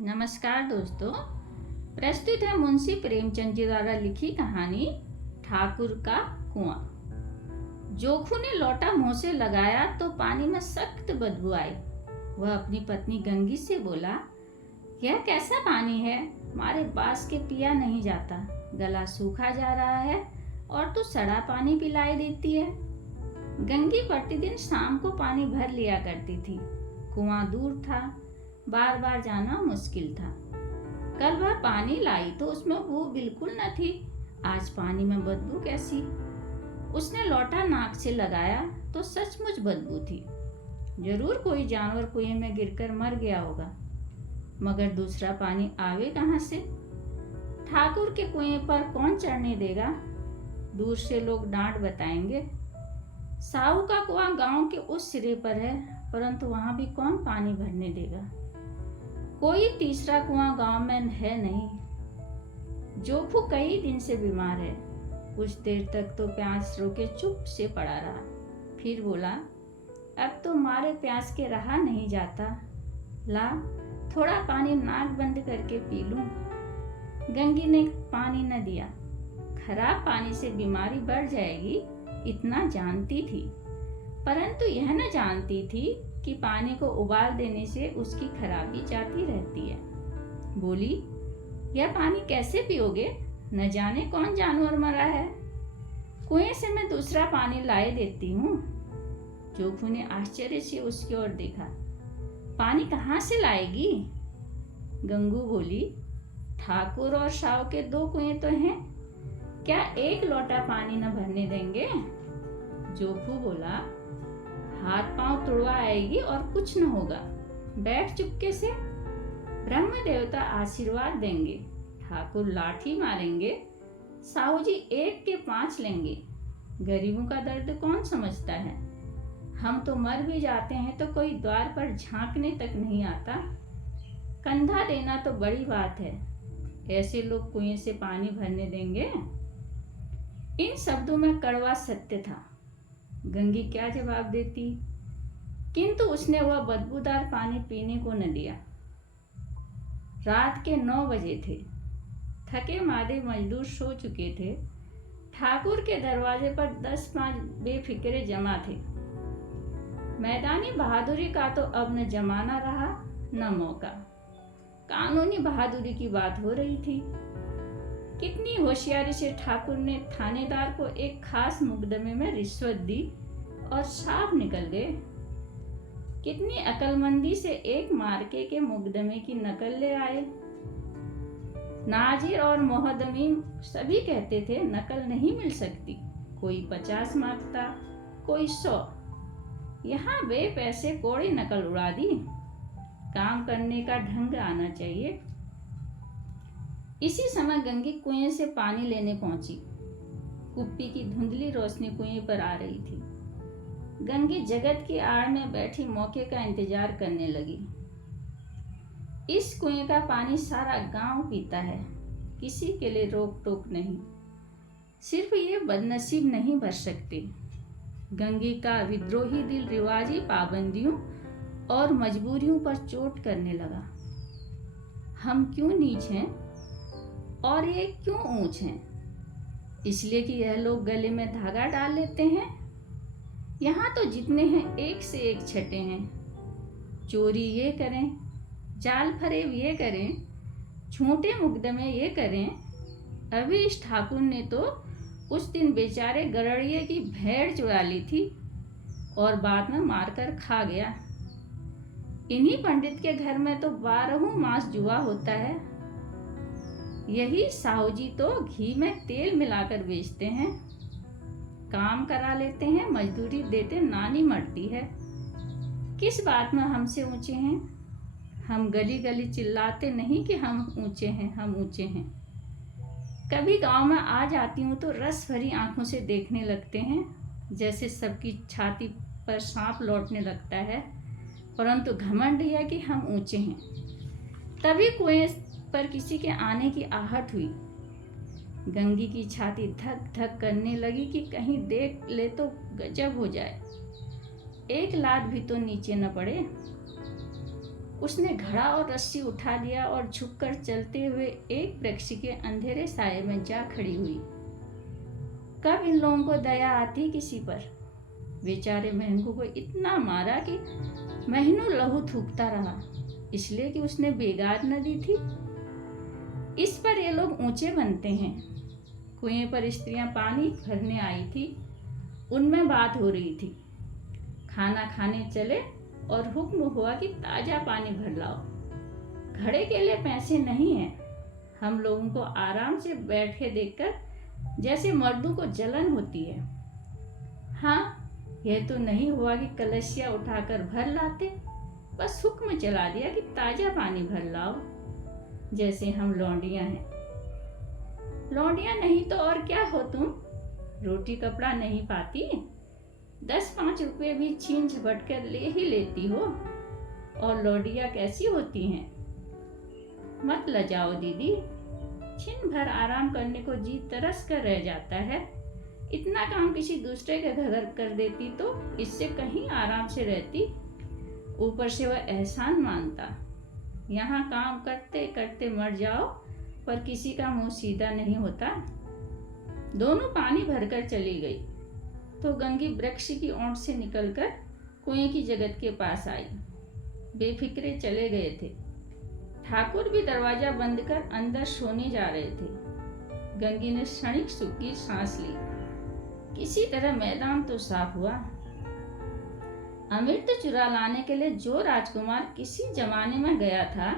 नमस्कार दोस्तों। प्रस्तुत है मुंशी प्रेमचंद जी द्वारा लिखी कहानी ठाकुर का कुआं। जोखू ने लोटा मुंह से लगाया तो पानी में सख्त बदबू आई। वह अपनी पत्नी गंगी से बोला, यह कैसा पानी है? हमारे बास के पिया नहीं जाता, गला सूखा जा रहा है और तू सड़ा पानी पिलाई देती है। गंगी प्रतिदिन शाम को पानी भर लिया करती थी। कुआं दूर था, बार बार जाना मुश्किल था। कल वह पानी लाई तो उसमें बू बिल्कुल न थी। आज पानी में बदबू कैसी? उसने लोटा नाक से लगाया तो सचमुच बदबू थी। जरूर कोई जानवर कुएं में गिरकर मर गया होगा, मगर दूसरा पानी आवे कहां से? ठाकुर के कुएं पर कौन चढ़ने देगा? दूर से लोग डांट बताएंगे। साहू का कुआं गांव के उस सिरे पर है, परंतु वहां भी कौन पानी भरने देगा? कोई तीसरा कुआं गांव में है नहीं। जोखू कई दिन से बीमार है। कुछ देर तक तो प्यास रोके चुप से पड़ा रहा, फिर बोला, अब तो मारे प्यास के रहा नहीं जाता। ला थोड़ा पानी नाक बंद करके पी लूं। गंगी ने पानी न दिया। खराब पानी से बीमारी बढ़ जाएगी, इतना जानती थी, परंतु यह न जानती थी कि पानी को उबाल देने से उसकी खराबी जाती रहती है। बोली, यह पानी कैसे पियोगे? न जाने कौन जानवर मरा है। कुएं से मैं दूसरा पानी लाए देती हूँ। जोखू ने आश्चर्य से उसकी ओर देखा। पानी कहाँ से लाएगी? गंगू बोली, ठाकुर और साव के 2 कुएं तो हैं, क्या एक लोटा पानी न भरने देंगे? जोखू बोला, हाथ पांव तुड़वा आएगी और कुछ न होगा, बैठ चुपके से। ब्रह्म देवता आशीर्वाद देंगे, ठाकुर लाठी मारेंगे, साहू जी 1 के 5 लेंगे। गरीबों का दर्द कौन समझता है? हम तो मर भी जाते हैं तो कोई द्वार पर झांकने तक नहीं आता। कंधा देना तो बड़ी बात है, ऐसे लोग कुएं से पानी भरने देंगे? इन शब्दों में कड़वा सत्य था। गंगी क्या जवाब देती, किंतु उसने वह बदबूदार पानी पीने को न दिया। रात के 9 बजे थे। थके मादे मजदूर सो चुके थे। ठाकुर के दरवाजे पर 10-5 बेफिक्रे जमा थे। मैदानी बहादुरी का तो अब न जमाना रहा न मौका। कानूनी बहादुरी की बात हो रही थी। कितनी होशियारी से ठाकुर ने थानेदार को एक खास मुकदमे में रिश्वत दी और साफ निकल गए। कितनी अकलमंदी से एक मार्के के मुकदमे की नकल ले आए। नाजिर और मोहदमीन सभी कहते थे नकल नहीं मिल सकती। कोई 50 मांगता, कोई 100। यहाँ बे पैसे कोड़ी नकल उड़ा दी। काम करने का ढंग आना चाहिए। इसी समय गंगी कुएं से पानी लेने पहुंची। कुप्पी की धुंधली रोशनी कुएं पर आ रही थी। गंगी जगत की आड़ में बैठी मौके का इंतजार करने लगी। इस कुएं का पानी सारा गांव पीता है, किसी के लिए रोक टोक नहीं। सिर्फ ये बदनसीब नहीं भर सकते। गंगी का विद्रोही दिल रिवाजी पाबंदियों और मजबूरियों पर चोट करने लगा। हम क्यों नीच हैं और ये क्यों ऊंच हैं? इसलिए कि यह लोग गले में धागा डाल लेते हैं। यहाँ तो जितने हैं एक से एक छठे हैं। चोरी ये करें, जाल फरेब ये करें, छोटे मुकदमे ये करें। अभी इस ठाकुर ने तो उस दिन बेचारे गरड़िए की भेड़ चुरा ली थी और बाद में मारकर खा गया। इन्हीं पंडित के घर में तो 12 मास जुआ होता है। यही साहू जी तो घी में तेल मिलाकर बेचते हैं। काम करा लेते हैं, मजदूरी देते नानी मरती है। किस बात में हमसे ऊंचे हैं? हम गली गली चिल्लाते नहीं कि हम ऊंचे हैं, हम ऊंचे हैं। कभी गांव में आ जाती हूँ तो रस भरी आंखों से देखने लगते हैं, जैसे सबकी छाती पर सांप लौटने लगता है, परंतु घमंड है कि हम ऊंचे हैं। तभी कुएं पर किसी के आने की आहट हुई। गंगी की छाती धक धक करने लगी कि कहीं देख ले तो गजब हो जाए, एक लात भी तो नीचे न पड़े। उसने घड़ा और रस्सी उठा लिया और झुककर चलते हुए एक वृक्ष के अंधेरे साये में जा खड़ी हुई। कब इन लोगों को दया आती किसी पर। बेचारे महंगू को इतना मारा कि महीनों लहू थूकता रहा, इसलिए कि उसने बेगार न दी थी। इस पर ये लोग ऊंचे बनते हैं। कुएं पर स्त्रियां पानी भरने आई थी, उनमें बात हो रही थी। खाना खाने चले और हुक्म हुआ कि ताजा पानी भर लाओ। घड़े के लिए पैसे नहीं हैं। हम लोगों को आराम से बैठे देखकर जैसे मर्दों को जलन होती है। हाँ, यह तो नहीं हुआ कि कलशिया उठाकर भर लाते, बस हुक्म चला दिया कि ताजा पानी भर लाओ, जैसे हम लौंडियां हैं। लौंडियां नहीं तो और क्या हो तुम? रोटी कपड़ा नहीं पाती, 10-5 रुपये भी छीन झपट कर ले ही लेती हो। और लौंडियां कैसी होती हैं? मत लजाओ दीदी, छिन भर आराम करने को जी तरस कर रह जाता है। इतना काम किसी दूसरे के घर कर देती तो इससे कहीं आराम से रहती। ऊपर से वह एहसान मानता। यहाँ काम करते करते मर जाओ, पर किसी का मुंह सीधा नहीं होता। दोनों पानी भरकर चली गई तो गंगी वृक्ष की ओट से निकलकर कुएं की जगत के पास आई। बेफिक्रे चले गए थे। ठाकुर भी दरवाजा बंद कर अंदर सोने जा रहे थे। गंगी ने क्षणिक सुख की सांस ली। किसी तरह मैदान तो साफ हुआ। अमृत चुरा लाने के लिए जो राजकुमार किसी जमाने में गया था,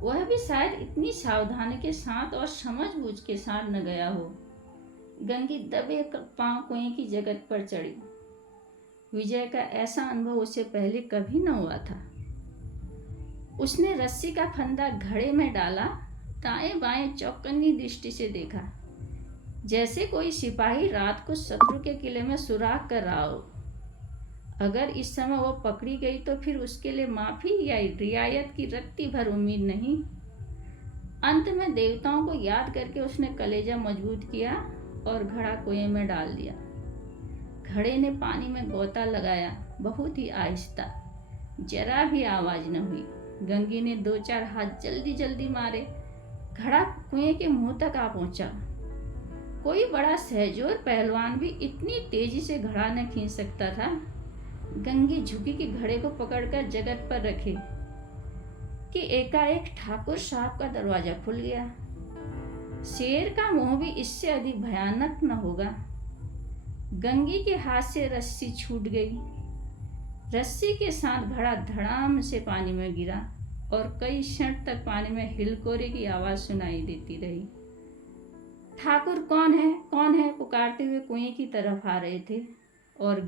वह भी शायद इतनी सावधानी के साथ और समझबूझ के साथ न गया हो। गंगी दबे पांव कुएं की जगत पर चढ़ी। विजय का ऐसा अनुभव उससे पहले कभी न हुआ था। उसने रस्सी का फंदा घड़े में डाला, दाएं बाएं चौकन्नी दृष्टि से देखा, जैसे कोई सिपाही रात को शत्रु के किले में सुराग कर रहा हो। अगर इस समय वो पकड़ी गई तो फिर उसके लिए माफी या रियायत की रत्ती भर उम्मीद नहीं। अंत में देवताओं को याद करके उसने कलेजा मजबूत किया और घड़ा कुएं में डाल दिया। घड़े ने पानी में गोता लगाया, बहुत ही आहिस्ता, जरा भी आवाज न हुई। गंगी ने 2-4 हाथ जल्दी जल्दी मारे। घड़ा कुएं के मुंह तक आ पहुंचा। कोई बड़ा सहजोर पहलवान भी इतनी तेजी से घड़ा न खींच सकता था। गंगी झुकी कि घड़े को पकड़कर जगत पर रखे कि एकाएक ठाकुर साहब का दरवाजा खुल गया। शेर का मुंह भी इससे अधिक भयानक न होगा। गंगी के हाथ से रस्सी छूट गई। रस्सी के साथ घड़ा धड़ाम से पानी में गिरा और कई क्षण तक पानी में हिलकोरे की आवाज सुनाई देती रही। ठाकुर कौन है पुकारते हुए कुएं की तरफ आ रहे थे। और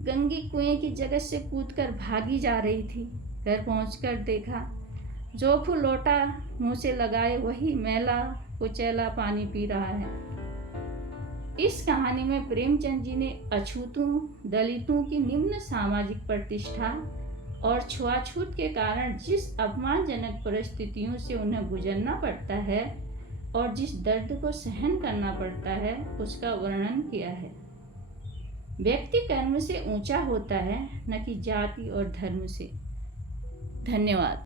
गंगी कुएं की जगह से कूदकर भागी जा रही थी। घर पहुंचकर देखा, जोखू लोटा मुंह से लगाए वही मैला कुचैला पानी पी रहा है। इस कहानी में प्रेमचंद जी ने अछूतों, दलितों की निम्न सामाजिक प्रतिष्ठा और छुआछूत के कारण जिस अपमानजनक परिस्थितियों से उन्हें गुजरना पड़ता है और जिस दर्द को सहन करना पड़ता है, उसका वर्णन किया है। व्यक्ति कर्म से ऊंचा होता है, न कि जाति और धर्म से। धन्यवाद।